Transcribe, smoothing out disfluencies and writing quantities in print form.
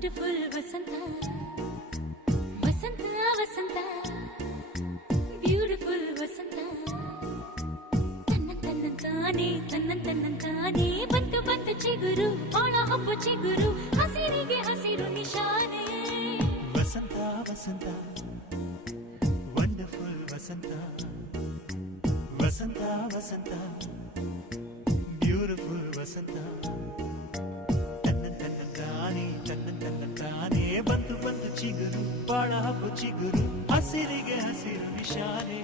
wonderful ವಸಂತ ವಸಂತ ವಸಂತ beautiful ವಸಂತ ತನ್ನಂತಾನೆ ಬಂತು ಬಂತು ಚಿಗುರು ಒಳ ಹಬ್ಬ ಚಿಗುರು ಹಸಿರಿಗೆ ಹಸಿರು ನಿಶಾನೆ ವಸಂತ ವಸಂತ ವಂಡರ್ಫುಲ್ ವಸಂತ ವಸಂತ ವಸಂತ ಬ್ಯೂಟಿಫುಲ್ ವಸಂತ ತನ್ನಂತಾನೆ ಬಂತು ಬಂತು ಚಿಗುರು ಬಾಳ ಹಬ್ಬ ಚಿಗುರು ಹಸಿರಿಗೆ ಹಸಿರು ನಿಶಾನೆ